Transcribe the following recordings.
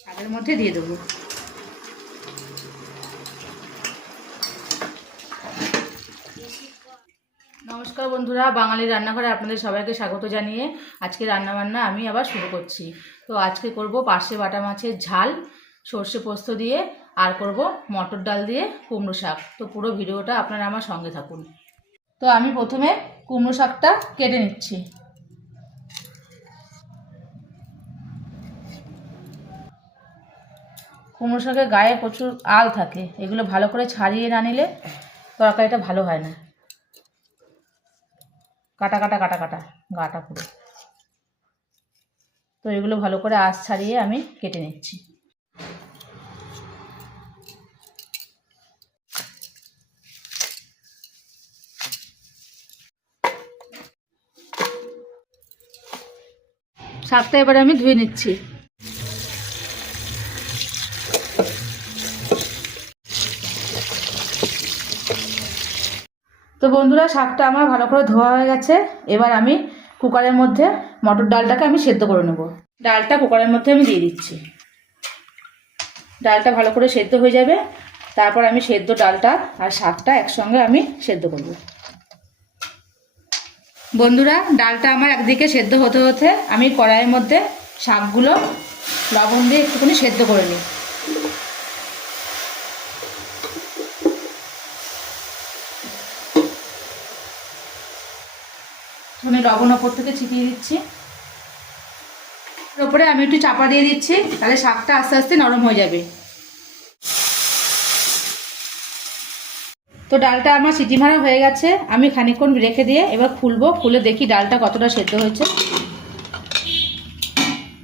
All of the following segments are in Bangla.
শাকের মধ্যে দিয়ে দেবো। নমস্কার বন্ধুরা, বাঙালি রান্নাঘরে আপনাদের সবাইকে স্বাগত জানিয়ে আজকে রান্নাবান্না আমি আবার শুরু করছি। তো আজকে করব পার্শে বাটা মাছের ঝাল সর্ষে পোস্ত দিয়ে, আর করব মটর ডাল দিয়ে কুমড়ো শাক। তো পুরো ভিডিওটা আপনারা আমার সঙ্গে থাকুন। তো আমি প্রথমে কুমড়ো শাকটা কেটে নিচ্ছি। কুমড়ো শাকের গায়ে প্রচুর আল থাকে, এগুলো ভালো করে ছাড়িয়ে না নিলে তরকারিটা ভালো হয় না। কাটা কাটা কাটা কাটা গাটা পুরো। তো এগুলো ভালো করে আঁশ ছাড়িয়ে আমি কেটে নিচ্ছি। শাকটা এবারে আমি ধুয়ে নিচ্ছি। তো বন্ধুরা, শাকটা আমার ভালো করে ধোয়া হয়ে গেছে। এবার আমি কুকারের মধ্যে মটর ডালটাকে আমি সেদ্ধ করে নেব। ডালটা কুকারের মধ্যে আমি দিয়ে দিচ্ছি। ডালটা ভালো করে সেদ্ধ হয়ে যাবে, তারপর আমি সেদ্ধ ডালটা আর শাকটা একসঙ্গে আমি সেদ্ধ করব। বন্ধুরা, ডালটা আমার একদিকে সেদ্ধ হতে হতে আমি কড়াইয়ের মধ্যে শাকগুলো লবণ দিয়ে একটুখানি সেদ্ধ করে নিই। আমি লবণ ওপর থেকে ছিটিয়ে দিচ্ছি। ওপরে আমি একটু চাপা দিয়ে দিচ্ছি, তাহলে শাকটা আস্তে আস্তে নরম হয়ে যাবে। তো ডালটা আমার সিটি মারা হয়ে গেছে, আমি খানিকক্ষণ রেখে দিয়ে এবার খুলবো। খুলে দেখি ডালটা কতটা সেদ্ধ হয়েছে।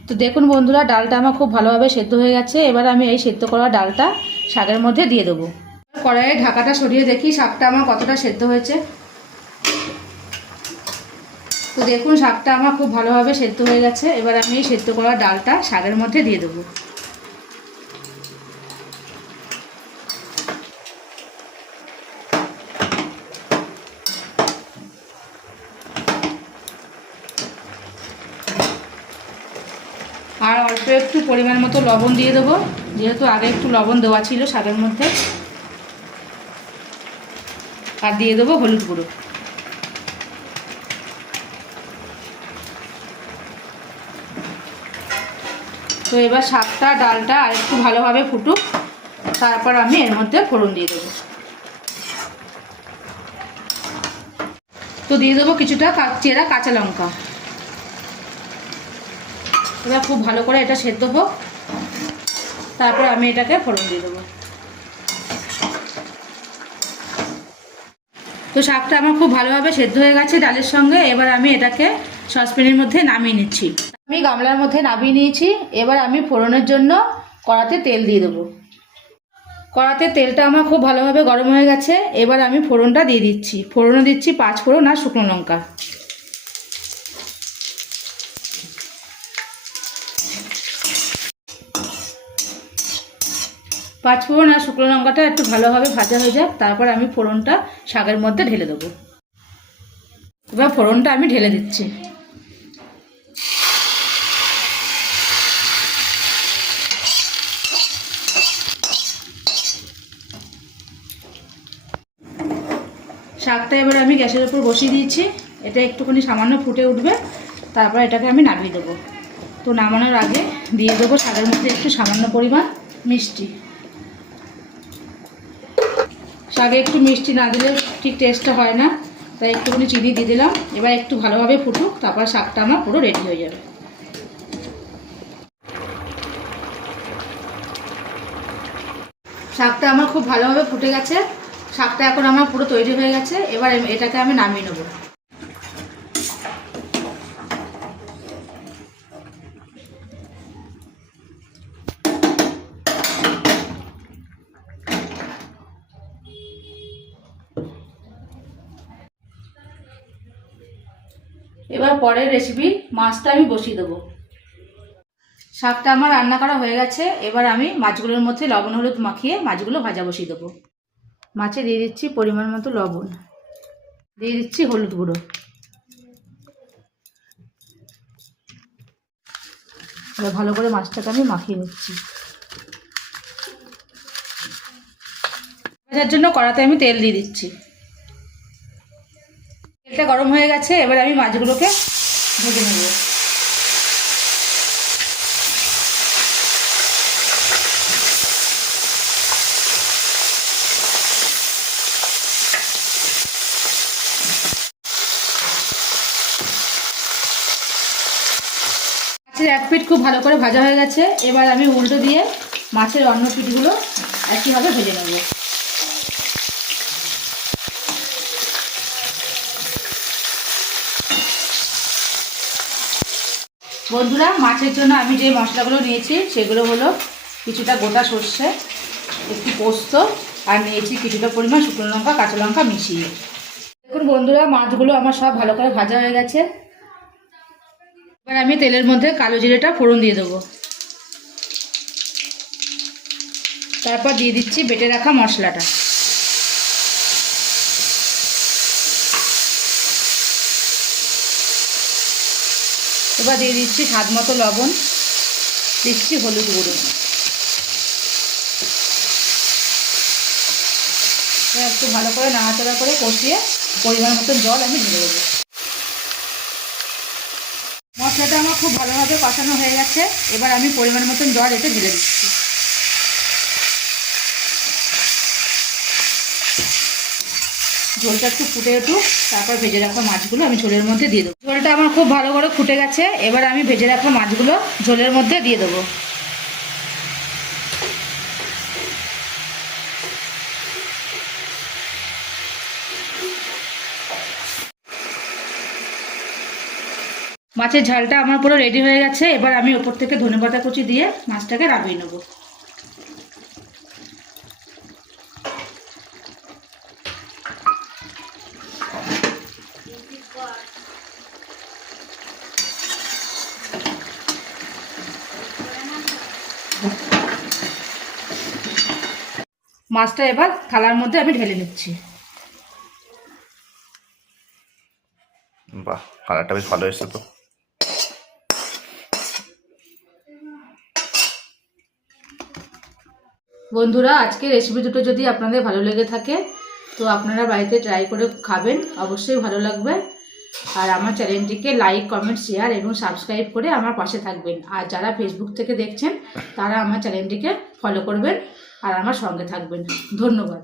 তো দেখুন বন্ধুরা, ডালটা আমার খুব ভালোভাবে সেদ্ধ হয়ে গেছে। এবার আমি এই সেদ্ধ করা ডালটা শাকের মধ্যে দিয়ে দেবো। কড়াইয়ে ঢাকাটা সরিয়ে দেখি শাকটা আমার কতটা সেদ্ধ হয়েছে। তো দেখুন, শাকটা আমার খুব ভালোভাবে সেদ্ধ হয়ে গেছে। এবার আমি এই সেদ্ধ করা ডালটা শাকের মধ্যে দিয়ে দেবো। আর অল্প একটু পরিমাণ মতো লবণ দিয়ে দেবো, যেহেতু আগে একটু লবণ দেওয়া ছিল শাকের মধ্যে। আর দিয়ে দেবো হলুদ গুঁড়ো। তো এবার শাকটা ডালটা আর একটু ভালোভাবে ফুটুক, তারপর আমি এর মধ্যে ফোড়ন দিয়ে দেবো। তো দিয়ে দেবো কিছুটা চেরা কাঁচা লঙ্কা। এবার খুব ভালো করে এটা সেদ্ধ হোক, তারপর আমি এটাকে ফোড়ন দিয়ে দেবো। তো শাকটা আমার খুব ভালোভাবে সেদ্ধ হয়ে গেছে ডালের সঙ্গে। এবার আমি এটাকে সসপ্যানের মধ্যে নামিয়ে নিচ্ছি। আমি গামলার মধ্যে নামিয়ে নিয়েছি। এবার আমি ফোড়নের জন্য কড়াতে তেল দিয়ে দেবো। কড়াতে তেলটা আমার খুব ভালোভাবে গরম হয়ে গেছে। এবার আমি ফোড়নটা দিয়ে দিচ্ছি। ফোড়নে দিচ্ছি 5 ফোড়ন আর শুকনো লঙ্কা। পাঁচ ফোড়ন আর শুকনো লঙ্কাটা একটু ভালোভাবে ভাজা হয়ে যাক, তারপর আমি ফোড়নটা শাকের মধ্যে ঢেলে দেবো। এবার ফোড়নটা আমি ঢেলে দিচ্ছি। শাকটা এবার আমি গ্যাসের উপর বসিয়ে দিয়েছি। এটা একটুখানি সামান্য ফুটে উঠবে, তারপর এটাকে আমি নামিয়ে দেবো। তো নামানোর আগে দিয়ে দেবো শাকের মধ্যে একটু সামান্য পরিমাণ মিষ্টি। শাকে একটু মিষ্টি না দিলে ঠিক টেস্টটা হয় না, তাই একটুখানি চিনি দিয়ে দিলাম। এবার একটু ভালোভাবে ফুটুক, তারপর শাকটা আমার পুরো রেডি হয়ে যাবে। শাকটা আমার খুব ভালোভাবে ফুটে গেছে। শাকটা এখন আমার পুরো তৈরি হয়ে গেছে। এবার এটাকে আমি নামিয়ে নেব। এবার পরের রেসিপি, মাছটা আমি বসিয়ে দেবো। শাকটা আমার রান্না করা হয়ে গেছে। এবার আমি মাছগুলোর মধ্যে লবণ হলুদ মাখিয়ে মাছগুলো ভাজা বসিয়ে দেবো। মাছে দিয়ে দিচ্ছি পরিমাণ মতো লবণ, দিয়ে দিচ্ছি হলুদ গুঁড়ো, এবার ভালো করে মাছটাকে আমি মাখিয়ে নিচ্ছি। ভাজার জন্য কড়াতে আমি তেল দিয়ে দিচ্ছি। তেলটা গরম হয়ে গেছে, এবার আমি মাছগুলোকে ভেজে নেব। মাছের এক পিঠ খুব ভালো করে ভাজা হয়ে গেছে, এবার আমি উল্টো দিয়ে মাছের অন্য পিঠগুলো একইভাবে ভেজে নেব। বন্ধুরা, মাছের জন্য আমি যে মশলাগুলো নিয়েছি সেগুলো হলো কিছুটা গোটা সর্ষে, একটু পোস্ত, আর নিয়েছি কিছুটা পরিমাণ শুকনো লঙ্কা, কাঁচা লঙ্কা মিশিয়ে। দেখুন বন্ধুরা, মাছগুলো আমার সব ভালো করে ভাজা হয়ে গেছে। এবার আমি তেলের মধ্যে কালো জিরেটা ফোড়ন দিয়ে দেবো। তারপর দিয়ে দিচ্ছি বেটে রাখা মশলাটা। এবার দিয়ে দিচ্ছি স্বাদ মতো লবণ, দিচ্ছি হলুদ গুঁড়ো। একটু ভালো করে নাড়াচাড়া করে কষিয়ে পরিমাণ মতো জল আমি ঢেলে দেবো। মশলাটা আমার খুব ভালোভাবে কষানো হয়ে গেছে, এবার আমি পরিমাণ মতন জল এতে ঢেলে দিচ্ছি। ঝোলটা একটু ফুটে উঠুক, তারপর ভেজে রাখা মাছগুলো আমি ঝোলের মধ্যে দিয়ে দেবো। ঝোলটা আমার খুব ভালো করে ফুটে গেছে, এবার আমি ভেজে রাখা মাছগুলো ঝোলের মধ্যে দিয়ে দেবো। মাছের ঝালটা আমার পুরো রেডি হয়ে গেছে, এবার আমি ওপর থেকে ধনেপাতা কুচি দিয়ে মাছটাকে নামিয়ে নেব। মাছটা এবার থালার মধ্যে আমি ঢেলে নিচ্ছি। বাহ, কালারটা বেশ ভালো এসেছে তো। বন্ধুরা, আজকে রেসিপি দুটো যদি আপনাদের ভালো লেগে থাকে তো আপনারা বাড়িতে ট্রাই করে খাবেন, অবশ্যই ভালো লাগবে। আর আমার চ্যানেলটিকে লাইক, কমেন্ট, শেয়ার এবং সাবস্ক্রাইব করে আমার পাশে থাকবেন। আর যারা ফেসবুক থেকে দেখছেন তারা আমার চ্যানেলটিকে ফলো করবেন আর আমার সঙ্গে থাকবেন। ধন্যবাদ।